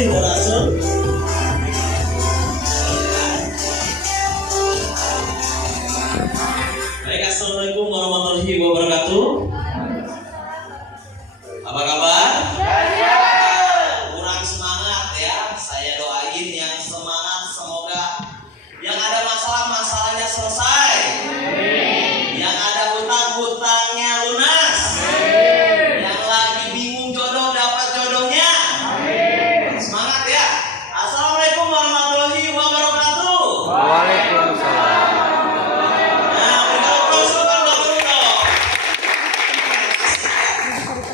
kasih udah langsung. Baik, assalamualaikum warahmatullahi wabarakatuh. Apa kabar? Kurang semangat ya. Saya doain yang semangat semoga yang ada masalah-masalahnya selesai. Yang ada hutang-hutangnya lunas. Yang lagi bingung jodoh dapat jodohnya. Semangat ya. Assalamualaikum warahmatullahi wabarakatuh. Waalaikumsalam. Nah, berikan aplaus untuk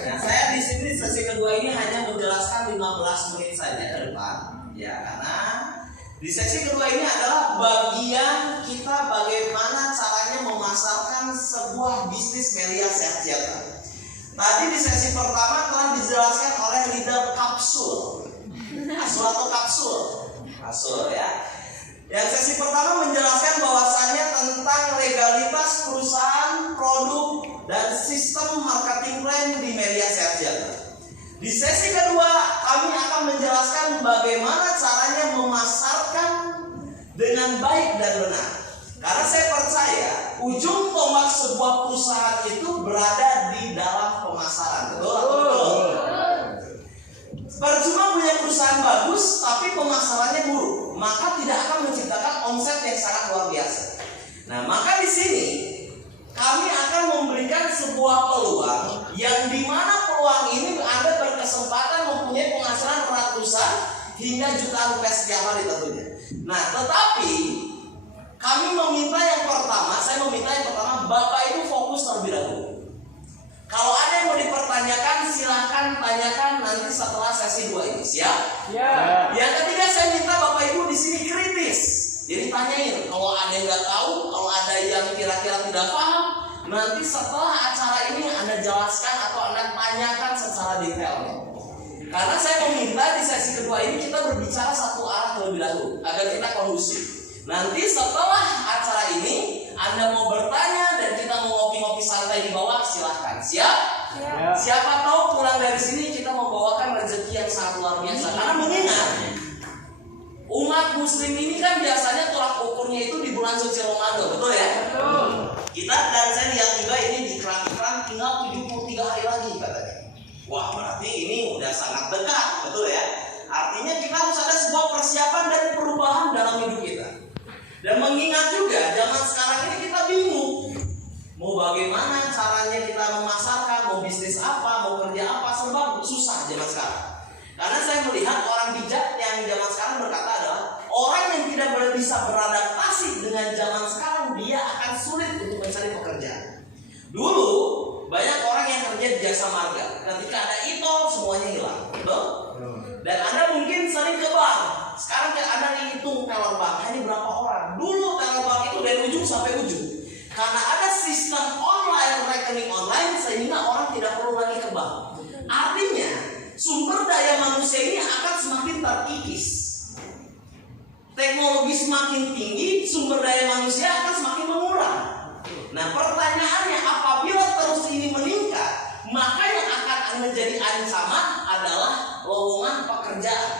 Nah, saya di sini sesi kedua ini hanya menjelaskan 15 menit saja ke depan. Ya, karena di sesi kedua ini adalah bagian kita bagaimana caranya memasarkan sebuah bisnis media sehat-sehat. Tadi di sesi pertama telah dijelaskan oleh leader kapsul. Kapsul atau kapsul? Kapsul ya. Yang sesi pertama menjelaskan bahwasannya tentang legalitas perusahaan, produk, dan sistem marketing plan di media sehat-sehat. Di sesi kedua kami akan menjelaskan bagaimana caranya memasarkan dengan baik dan benar. Karena saya percaya ujung tombak sebuah perusahaan itu berada di dalam pemasaran. Betul atau betul? Percuma punya perusahaan bagus tapi pemasarannya buruk, maka tidak akan menciptakan omset yang sangat luar biasa. Nah, maka di sini kami akan memberikan sebuah peluang yang dimana peluang ini Anda berkesempatan mempunyai penghasilan ratusan hingga jutaan rupiah setiap hari tentunya. Nah, tetapi kami meminta yang pertama, Bapak Ibu fokus terlebih dahulu. Kalau ada yang mau dipertanyakan, silahkan tanyakan nanti setelah sesi 2 ini. Siap? Ya. Yang ketiga, saya minta Bapak Ibu di sini kritis. Jadi tanyain, kalau ada yang nggak tahu, kalau ada yang kira-kira tidak paham, nanti setelah acara ini Anda jelaskan atau Anda tanyakan secara detail. Karena saya meminta di sesi kedua ini kita berbicara satu arah terlebih dahulu agar kita kondusif. Nanti setelah acara ini Anda mau bertanya dan kita mau ngopi-ngopi santai di bawah, silahkan. Siap? Ya. Siapa tahu pulang dari sini kita membawakan rezeki yang sangat luar biasa. Karena mengingat umat muslim ini kan biasanya tolak ukurnya itu di bulan suci Ramadan, betul ya? Betul. Kita dan saya lihat juga ini di iklan-iklan tinggal 73 hari lagi katanya. Wah, berarti ini udah sangat dekat, betul ya? Artinya kita harus ada sebuah persiapan dan perubahan dalam hidup kita. Dan mengingat juga zaman sekarang ini kita bingung mau bagaimana caranya kita memasarkan, mau bisnis apa, mau kerja apa, serba susah zaman sekarang. Karena saya melihat orang bijak yang zaman sekarang berkata adalah orang yang tidak bisa beradaptasi dengan zaman sekarang, dia akan sulit untuk mencari pekerjaan. Dulu banyak orang yang kerja di jasa marga, ketika ada e-tol semuanya hilang, betul? Dan Anda mungkin sering ke bank. Sekarang Anda hitung teller bank, ini berapa orang? Dulu teller bank itu dari ujung sampai ujung. Karena ada sistem online, rekening online, sehingga orang tidak perlu lagi ke bank. Artinya sumber daya manusia ini akan semakin terkikis. Teknologi semakin tinggi, sumber daya manusia akan semakin mengurang. Nah, pertanyaannya, apabila terus ini meningkat, maka yang akan menjadi ancaman adalah lowongan pekerjaan.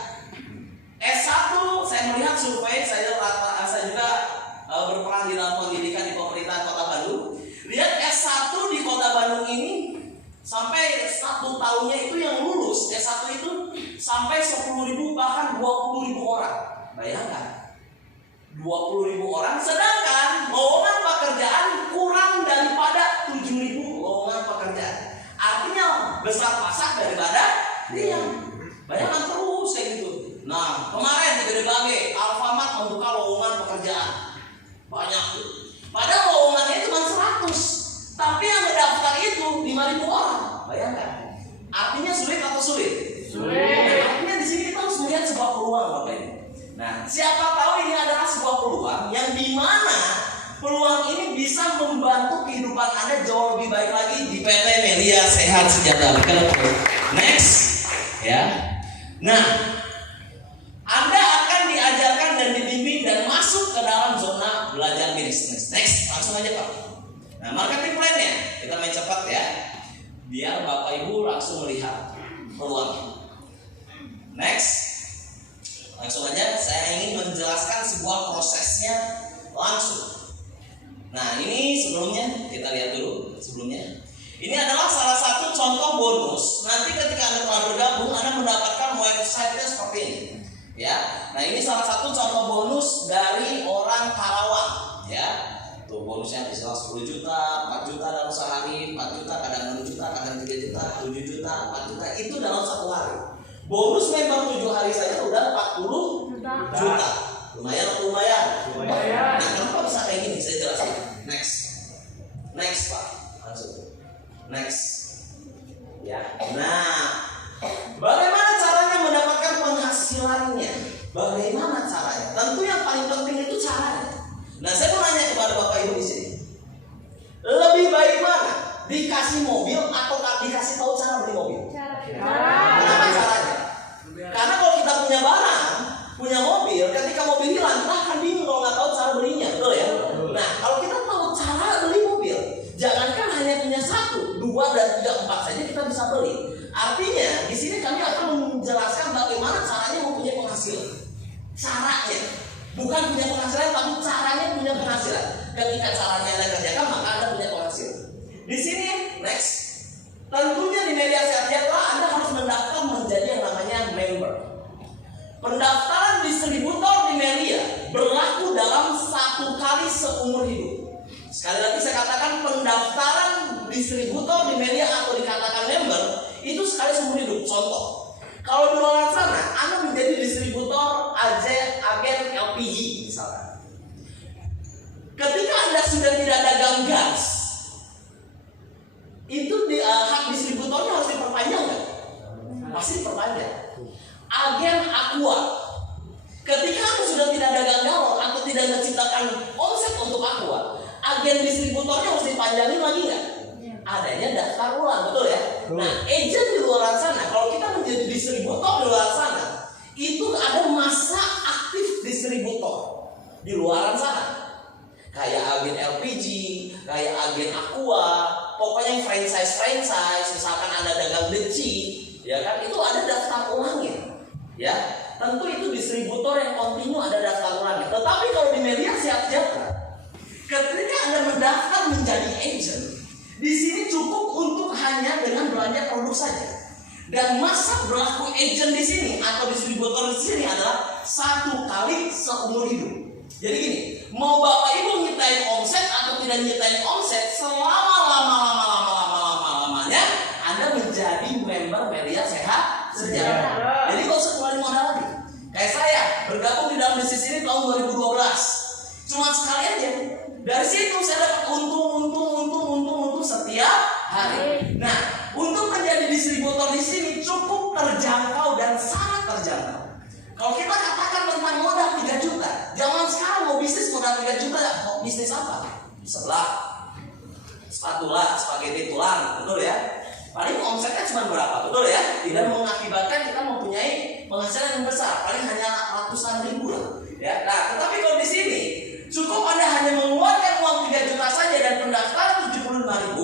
S1 saya melihat survei, saya juga berperan di dalam pendidikan di pemerintahan Kota Bandung. Lihat S1 di Kota Bandung ini sampai 1 tahunnya itu yang lulus S1 itu sampai 10.000 bahkan 20.000 orang. Bayangkan 20.000 orang, sedangkan lowongan pekerjaan kurang daripada 7.000 lowongan pekerjaan. Artinya besar pasak daripada diam. Bayangkan terus kayak gitu. Nah, kemarin di Gede Bage Alfamart membuka lowongan pekerjaan banyak tuh. Padahal lowongannya cuma 100, tapi yang mendaftar itu 5.000 orang. Bayangkan. Artinya sulit atau sulit? Sulit. Artinya di sini kita harus melihat sebuah peluang, Bapak Ibu. Nah, siapa tahu ini adalah sebuah peluang yang dimana peluang ini bisa membantu kehidupan Anda jauh lebih baik lagi di PT Melia Sehat Sejahtera. Next, ya. Nah, Anda akan diajarkan dan dibimbing dan masuk ke dalam zona belajar bisnis. Next, langsung aja Pak. Nah, marketing plan-nya kita main cepat ya, biar Bapak Ibu langsung melihat peluangnya. Next, Langsung aja, saya ingin menjelaskan sebuah prosesnya langsung. Nah, ini sebelumnya kita lihat dulu sebelumnya. Ini adalah salah satu contoh bonus. Nanti ketika Anda telah bergabung, Anda mendapatkan website-nya seperti ini. Ya, nah ini salah satu contoh bonus dari orang Karawang. Ya, tuh bonusnya bisa 10 juta, 4 juta dalam sehari, 4 juta, kadang 6 juta, kadang 3 juta, 7 juta, 4 juta, itu dalam satu hari. Bonus member 7 hari saja udah 40 juta. Lumayan. Nah, kenapa bisa kayak gini? Saya jelasin. Next Pak. Langsung. Next. Ya. Nah, bagaimana caranya mendapatkan penghasilannya? Bagaimana caranya? Tentu yang paling penting itu caranya. Nah, saya mau nanya kepada Bapak Ibu di sini. Lebih baik mana? Dikasih mobil atau dikasih tahu cara beli mobil? Kenapa caranya? Karena kalau kita punya barang, punya mobil, ketika mobil hilang, kita akan bingung kalau nggak tahu cara belinya, betul ya? Nah, kalau kita tahu cara beli mobil, jangankan hanya punya 1, 2, dan 3, 4 saja kita bisa beli. Artinya, di sini kami akan menjelaskan bagaimana caranya mempunyai penghasilan. Caranya, bukan punya penghasilan, tapi caranya punya penghasilan. Ketika caranya Anda kerjakan, maka Anda punya penghasilan. Di sini, next. Tentunya di media sejahtera Anda harus mendaftar menjadi yang namanya member. Pendaftaran distributor di media berlaku dalam 1 kali seumur hidup. Sekali lagi saya katakan, pendaftaran distributor di media atau dikatakan member itu sekali seumur hidup. Contoh, kalau di luar sana Anda menjadi distributor agen LPG misalnya. Ketika Anda sudah tidak dagang gas, itu hak distributornya harus diperpanjang nggak? Pasti diperpanjang. Agen Aqua, ketika Anda sudah tidak dagang galon atau tidak menciptakan omset untuk Aqua, agen distributornya harus dipanjangin lagi nggak? Adanya daftar ulang, betul ya? Nah, agent di luar sana, kalau kita menjadi distributor di luar sana, itu ada masa aktif distributor di luar sana. Kayak agen LPG, kayak agen Aqua, pokoknya franchise, misalkan Anda dagang deci, ya kan, itu ada daftar ulangnya. Ya, tentu itu distributor yang kontinu ada daftar ulangnya. Tetapi kalau di media sejahtera, ketika Anda mendaftar menjadi agent, di sini cukup untuk hanya dengan belanja produk saja. Dan masa berlaku agent di sini atau distributor di sini adalah 1 kali seumur hidup. Jadi gini, mau Bapak Ibu nyitain omset atau tidak nyitain omset, selama lamanya Anda menjadi member media sejahtera. Jadi nggak usah keluarin modal lagi. Kayak saya bergabung di dalam bisnis ini tahun 2012, cuma sekali aja. Dari situ saya dapat untung setiap hari. Nah, untuk menjadi distributor di sini cukup terjangkau dan sangat terjangkau. Kalau kita katakan tentang modal 3 juta, zaman sekarang mau bisnis modal 3 juta, mau bisnis apa? Sebelah, spatula, spaghetti tulang, betul ya? Paling omsetnya cuma berapa, betul ya? Tidak mengakibatkan kita mempunyai penghasilan yang besar, paling hanya ratusan ribu lah. Ya, nah, tetapi kalau di sini cukup Anda hanya mengeluarkan uang 3 juta saja dan pendaftaran 75.000,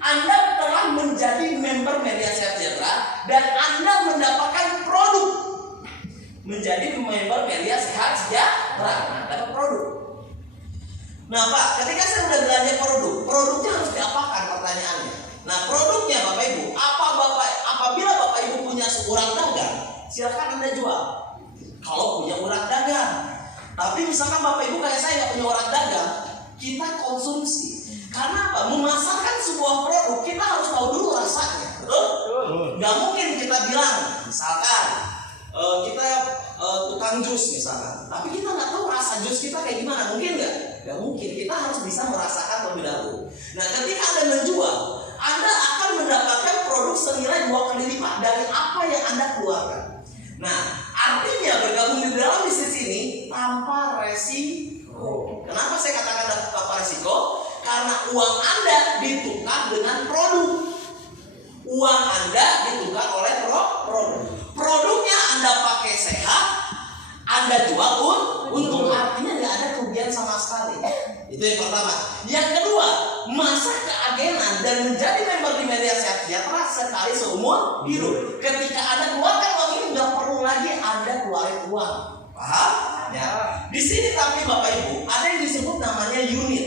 Anda telah menjadi member media sejahtera dan Anda mendapatkan produk. Menjadi member media sejahtera, dapat produk. Nah Pak, ketika saya sudah belanja produknya harus diapakan pertanyaannya? Nah produknya Bapak Ibu, apabila Bapak Ibu punya seorang dagang, silakan Anda jual. Kalau punya orang dagang. Tapi misalkan Bapak Ibu kayak saya nggak punya orang dagang, kita konsumsi. Karena apa? Memasarkan sebuah produk kita harus tahu dulu rasanya, betul? Nggak mungkin kita bilang, misalkan kita tukang jus misalkan, tapi kita nggak tahu rasa jus kita kayak gimana, mungkin nggak? Nggak mungkin. Kita harus bisa merasakan terlebih dahulu. Nah, ketika Anda menjual, Anda akan mendapatkan produk senilai 2 kali lipat dari apa yang Anda keluarkan. Nah, artinya bergabung di dalam bisnis ini tanpa resiko. Kenapa saya katakan tanpa resiko? Karena uang Anda ditukar dengan produk. Uang Anda ditukar oleh produk. Produknya Anda pakai sehat, Anda jual untung, artinya nggak ada kerugian sama sekali. Itu yang pertama. Yang kedua, masa keagenan dan menjadi member di media sejahtera sekali seumur hidup. Ketika Anda keluarkan uang ini, nggak perlu lagi Anda keluarin uang. Paham? Ya. Di sini tapi Bapak Ibu ada yang disebut namanya unit.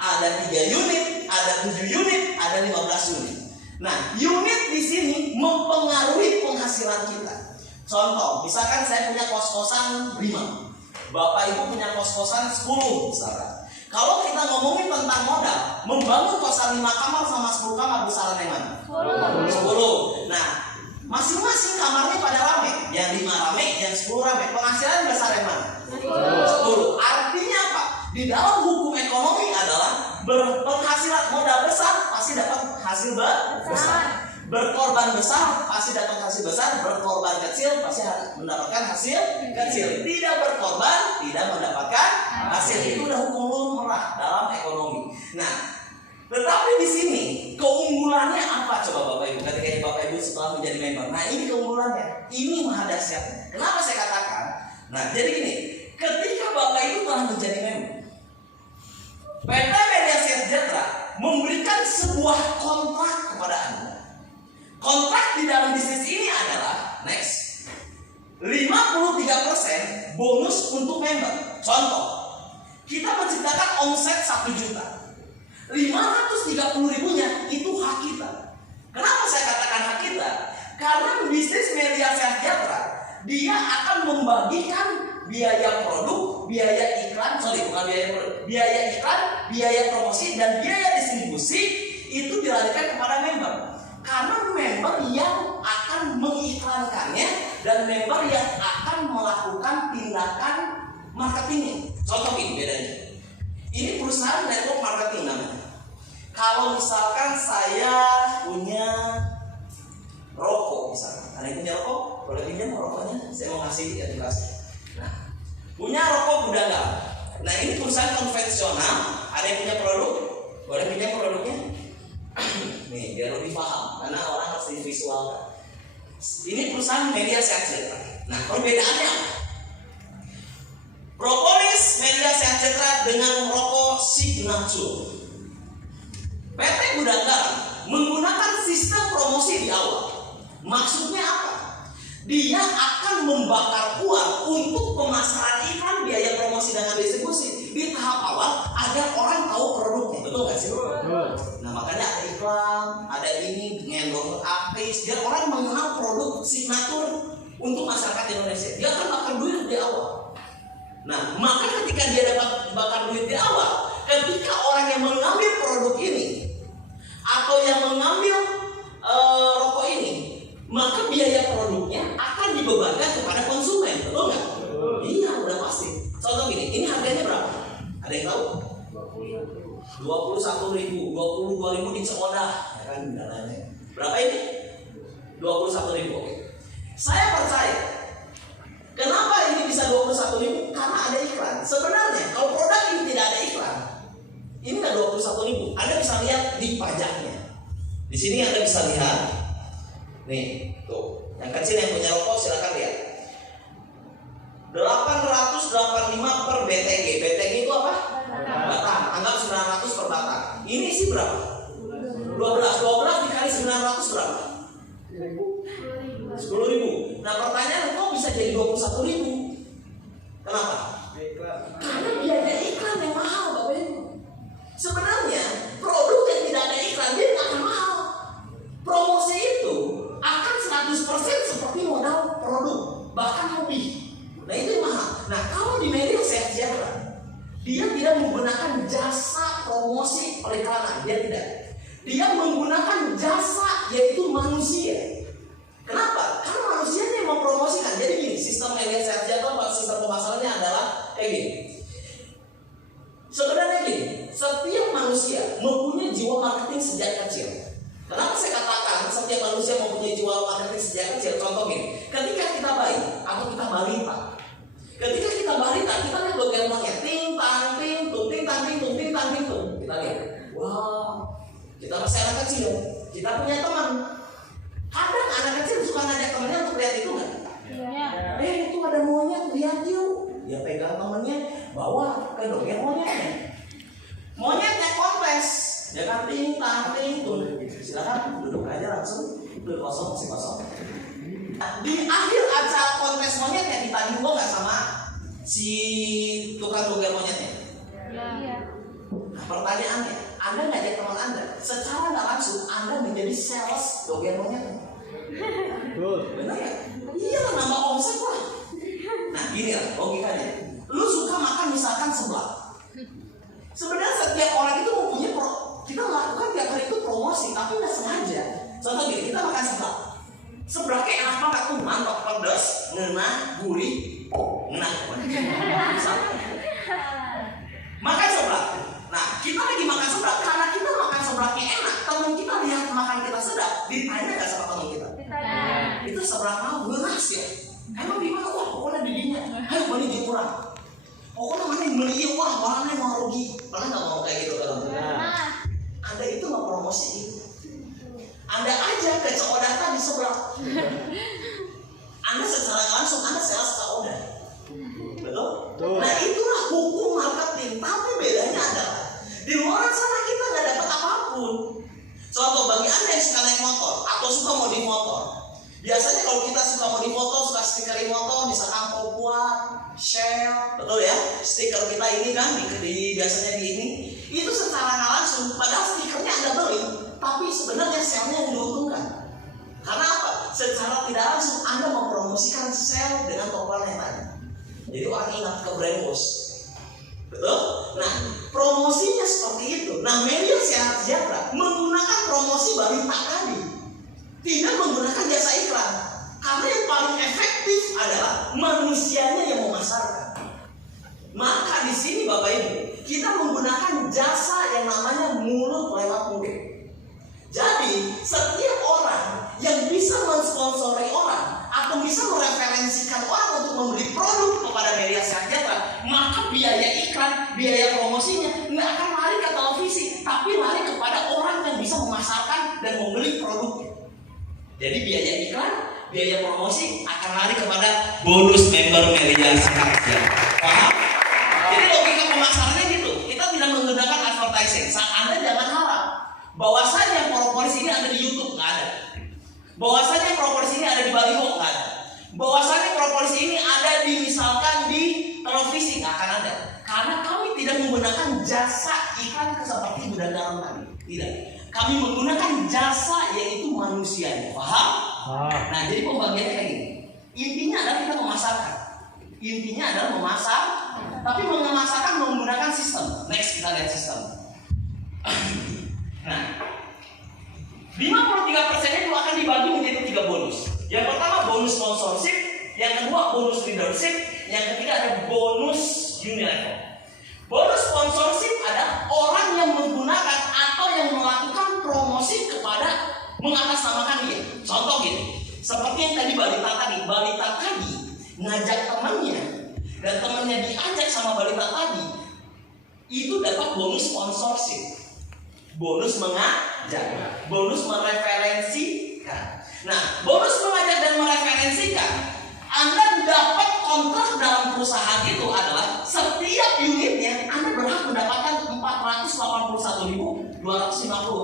Ada 3 unit, ada 7 unit, ada 15 unit. Nah, unit di sini mempengaruhi penghasilan kita. Contoh, misalkan saya punya kos-kosan 5, Bapak Ibu punya kos-kosan 10 misalkan. Kalau kita ngomongin tentang modal, membangun kosan 5 kamar sama 10 kamar besaran yang mana? 10. Nah, masing-masing kamarnya pada rame. Yang 5 rame, yang 10 rame. Penghasilan besar yang mana? 10. Artinya apa? Di dalam hukum ekonomi adalah berpenghasilan modal besar pasti dapat hasil besar. Berkorban besar pasti dapat hasil besar. Berkorban kecil pasti mendapatkan hasil kecil. Tidak berkorban tidak mendapatkan hasil. Itu udah hukum lumrah dalam ekonomi. Nah, tetapi di sini keunggulannya apa coba Bapak Ibu? Ketika Bapak Ibu setelah menjadi member, nah ini keunggulannya, ini maha dahsyatnya. Kenapa saya katakan? Nah, jadi gini, ketika Bapak Ibu telah menjadi member, PT Media Sejahtera memberikan sebuah kontrak kepada Anda. Kontrak di dalam bisnis ini adalah next 53% bonus untuk member. Contoh, kita menciptakan omset 1 juta. 530 ribunya itu hak kita. Kenapa saya katakan hak kita? Karena bisnis Media Sejahtera dia akan membagikan biaya produk, biaya iklan, biaya iklan, biaya promosi dan biaya distribusi itu dilarikan kepada member. Karena member yang akan mengiklankannya dan member yang akan melakukan tindakan marketingnya. Contoh ini bedanya. Ini perusahaan network marketing namanya. Kalau misalkan saya punya rokok misalkan, ada yang punya rokok, boleh pinjam rokoknya, saya mau ngasih edukasi. Nah, punya rokok Budangga. Nah ini perusahaan konvensional, ada yang punya produk, boleh pinjam produknya. Nih biar lebih paham, karena orang harus divisualkan. Ini perusahaan Media Sejahtera. Nah perbedaannya apa? Propolis Media Sejahtera dengan rokok Signature. PT Budangga menggunakan sistem promosi di awal. Maksudnya apa? Dia akan membakar uang untuk pemasaran iklan, biaya promosi dan distribusi di tahap awal agar orang tahu produknya. Betul nggak sih? Nah makanya ada iklan, ada ini ngendong artis, biar orang mengenal produk Signature untuk masyarakat Indonesia. Dia akan bakar duit di awal. Nah maka ketika dia dapat bakar duit di awal, ketika orang yang mengambil produk ini atau yang mengambil rokok ini, maka biaya produknya akan dibebankan kepada konsumen, betul nggak? Iya, udah pasti. Contoh gini, ini harganya berapa? Ada yang tahu? 21.000, 22.000 di Sekolah, ya kan dananya. Berapa ini? 21.000. Oke. Saya percaya. Kenapa ini bisa 21.000? Karena ada iklan. Sebenarnya kalau produk ini tidak ada iklan, ini nggak 21.000. Anda bisa lihat di pajaknya. Di sini Anda bisa lihat. Nih, tuh. Yang kecil yang punya rokok silakan lihat. 885 per BTG. BTG itu apa? Batang. Anggap 900 per batang. Ini isi berapa? 12 dikali 900 berapa? 10.000. Nah pertanyaan, kok bisa jadi 21.000? Kenapa? Karena biaya iklan yang mahal, Bapak Ibu. Sebenarnya produk yang tidak ada iklan dia nggak akan mahal. Promosi itu akan 100% seperti modal produk, bahkan lebih. Nah itu yang mahal. Nah kalau di Media Sejahtera, dia tidak menggunakan jasa promosi periklanan, dia tidak. Dia menggunakan jasa yaitu manusia. Kenapa? Karena manusianya yang mempromosikan. Jadi gini, sistem Media Sejahtera, sistem pemasarannya adalah kayak gini. Sebenarnya gini, setiap manusia mempunyai jiwa marketing sejak kecil. Kenapa saya katakan setiap manusia mempunyai jiwa marketing sejak kecil? Contoh gini, ketika kita bayi atau kita balita, ketika kita balita, kita lihat bagian monyet, ting tang ting tung ting tang ting tung ting tang ting tung. Kita lihat, wow, kita masih anak kecil, kita punya teman. Kadang anak kecil suka ngajak temannya untuk lihat itu nggak? Iya. Itu ada monyet, lihat yuk. Dia pegang temannya, bawa ke dongeng monyetnya. Monyetnya kontes. Ya kan, ting tang ting tuh. Silakan duduk aja langsung. Duduk kosong, masih kosong. Di akhir acara kontes monyet yang ditanya gua nggak sama si tukang doger monyetnya. Iya. Nah, pertanyaannya, Anda ngajak teman Anda, secara nggak langsung Anda menjadi sales doger monyet. Benar ya? Iya lah, nambah omset lah. Nah gini lah logikanya. Lu suka makan misalkan seblak. Sebenarnya setiap orang itu mempunyai kita lakukan tiap hari itu promosi, tapi nggak sengaja. Contoh gini, kita makan seblak. Seblaknya enak banget tuh, mantap, pedas, ngena, gurih, ngena. Makan seblak. Nah kita lagi makan seblak karena kita makan seblaknya enak. Temen kita lihat makan kita sedap, ditanya nggak sama temen kita? Itu seblak mau beras ya? Emang di mana? Wah pokoknya di dinya. Ayo beli di kurang. Pokoknya mana yang beli wah barangnya mau rugi. Pernah nggak mau kayak gitu kan? Anda itu nggak promosi itu. Anda aja ke Cokodah tadi seblak. Anda secara langsung Anda sales Cokodah. Betul? Nah itulah hukum marketing. Tapi bedanya adalah di luar sana kita nggak dapat apapun. Contoh bagi Anda yang suka naik motor atau suka modif motor. Biasanya kalau kita suka modif motor, suka stikerin motor, misalkan Popular, Shell, betul ya? Stiker kita ini kan biasanya di ini, itu secara nggak langsung. Padahal stikernya Anda beli, tapi sebenarnya Shell-nya yang diuntungkan. Karena apa? Secara tidak langsung Anda mempromosikan Shell dengan tokonya tadi. Jadi orang ingat ke brand bos. Betul? Nah, promosinya seperti itu. Nah, media sehat sejahtera menggunakan promosi balita tadi, tidak menggunakan jasa iklan. Karena yang paling efektif adalah manusianya yang memasarkan. Maka di sini Bapak Ibu, kita menggunakan jasa yang namanya mulut lewat mulut. Jadi, setiap orang yang bisa mensponsori orang atau bisa mereferensikan orang untuk membeli produk kepada media sehat sejahtera, maka biaya iklan, biaya promosinya nggak akan lari ke televisi, tapi lari kepada orang yang bisa memasarkan dan membeli produknya. Jadi biaya iklan, biaya promosi akan lari kepada bonus member media sehat sejahtera. Paham? Jadi logika pemasarannya gitu. Kita tidak menggunakan advertising. Anda jangan harap bahwasanya propolis ini ada di YouTube, nggak ada. Bahwasanya propolis ini ada di baliho, nggak ada. Bahwasanya propolis ini ada di misalkan di televisi, nggak akan ada. Karena kami tidak menggunakan jasa iklan seperti gudang garam tadi. Tidak. Kami menggunakan jasa yaitu manusianya. Paham? Nah jadi pembagiannya kayak gini. Intinya adalah kita memasarkan. Intinya adalah memasak, tapi memasarkan menggunakan sistem. Next kita lihat sistem. Nah, 53% itu akan dibagi menjadi 3 bonus. Yang pertama bonus sponsorship, yang kedua bonus leadership, yang ketiga ada bonus unilever. Bonus sponsorship adalah orang yang menggunakan atau yang melakukan promosi kepada mengatasnamakan dia. Contoh gini, seperti yang tadi balita tadi ngajak temannya dan temannya diajak sama balita tadi, itu dapat bonus sponsorship. Bonus mengajak, bonus mereferensikan. Nah, bonus mengajak dan mereferensikan, Anda dapat kontrak dalam perusahaan itu adalah setiap unitnya Anda berhak mendapatkan 481.250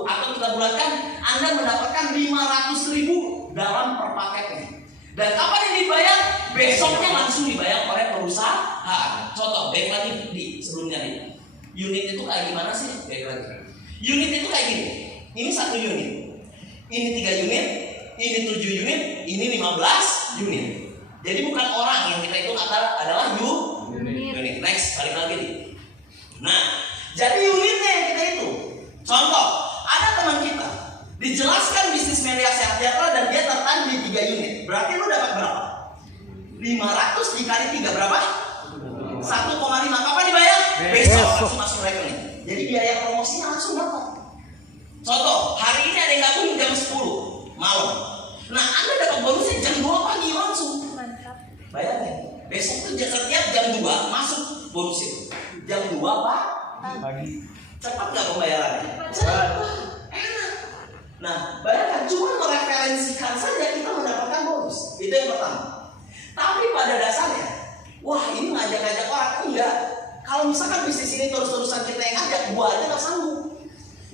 atau kita bulatkan Anda mendapatkan 500.000 dalam per paketnya. Dan kapan ini dibayar? Besoknya langsung dibayar oleh perusahaan. Contoh, baik lagi di sebelumnya nih. Unit itu kayak gimana sih? Baik lagi. Unit itu kayak gini. Ini 1 unit. Ini 3 unit. Ini 7 unit. Ini 15 unit. Jadi bukan orang yang kita hitung adalah unit. Next, balik lagi nih. Nah, jadi unitnya yang kita hitung. Contoh, ada teman kita dijelaskan bisnis media sehat sejahtera dan dia tertarik di 3 unit. Berarti lu dapat berapa? 500 dikali 3 berapa? 1,5. Kapan dibayar? Besok langsung masuk rekening. Jadi biaya promosinya langsung dapat. Contoh, hari ini ada yang gabung jam 10 malam. Nah, Anda dapat bonusnya jam 2 pagi langsung. Bayangin, besok tuh setiap jam 2 masuk bonus itu. Jam 2 pagi. Cepat nggak pembayarannya? Cepat. Enak. Nah, bayangkan cuma mereferensikan saja kita mendapatkan bonus. Itu yang pertama. Tapi pada dasarnya, wah ini ngajak-ngajak orang enggak. Kalau misalkan bisnis ini terus-terusan kita yang ngajak, gua aja nggak sanggup.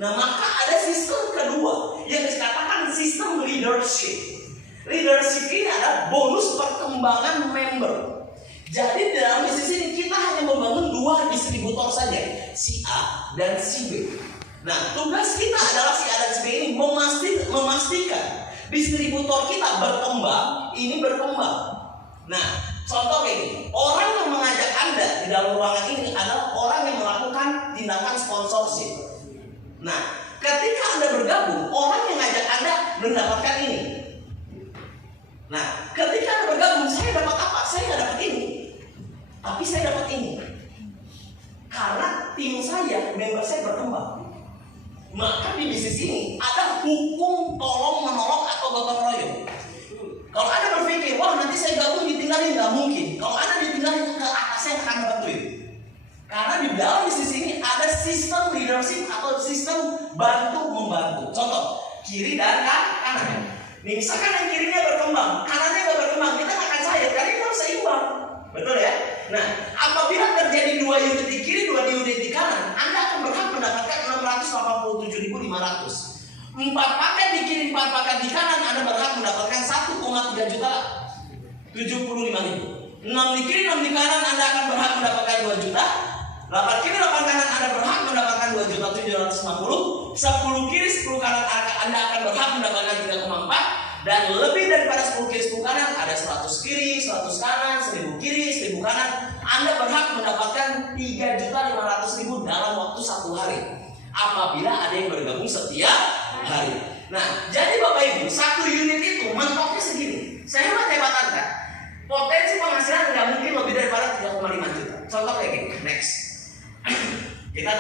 Nah, maka ada sistem kedua yang dikatakan sistem leadership. Leadership ini adalah bonus perkembangan member. Jadi dalam bisnis ini kita hanya membangun dua distributor saja, si A dan si B. Nah, tugas kita adalah si A dan si B ini memastikan distributor kita berkembang, ini berkembang. Nah, contoh kayak gini, orang yang mengajak Anda di dalam ruangan ini adalah orang yang melakukan tindakan sponsorship. Nah, ketika Anda bergabung, orang yang ngajak Anda mendapatkan ini. Nah, ketika Anda bergabung, saya dapat apa? Saya nggak dapat ini, tapi saya dapat ini. Karena tim saya, member saya berkembang. Maka di bisnis ini ada hukum tolong menolong atau gotong royong. Kalau Anda berpikir, wah nanti saya gabung ditinggalin, nggak mungkin. Kalau Anda ditinggalin, ke atasnya akan bantuin. Karena di dalam bisnis ini ada sistem leadership atau sistem bantu membantu. Contoh, kiri dan kanan. Nih, misalkan yang kirinya berkembang, kanannya nggak berkembang, kita akan sayang, karena itu harus seimbang. Betul ya? Nah, apabila terjadi 2 unit di kiri, 2 unit di kanan, Anda akan berhak mendapatkan 687.500. 4 paket di kiri, 4 paket di kanan, Anda berhak mendapatkan 1,3 juta 75.000. 6 di kiri, 6 di kanan, Anda akan berhak mendapatkan 2 juta. 8 kiri, 8 kanan, Anda berhak mendapatkan 2.750. 10 kiri, 10 kanan, Anda akan berhak mendapatkan 3,4. Dan lebih daripada 10 kiri, 10 kanan, ada 100 kiri, 100 kanan, 1000 kiri, 1000 kanan, Anda berhak mendapatkan 3.500.000 dalam waktu 1 hari. Apabila ada yang bergabung setiap hari. Nah, jadi Bapak Ibu, 1 unit itu mentoknya segini. Saya hebat Anda, potensi penghasilan nggak mungkin lebih daripada 3,5 juta. Contoh kayak gini, next. Kita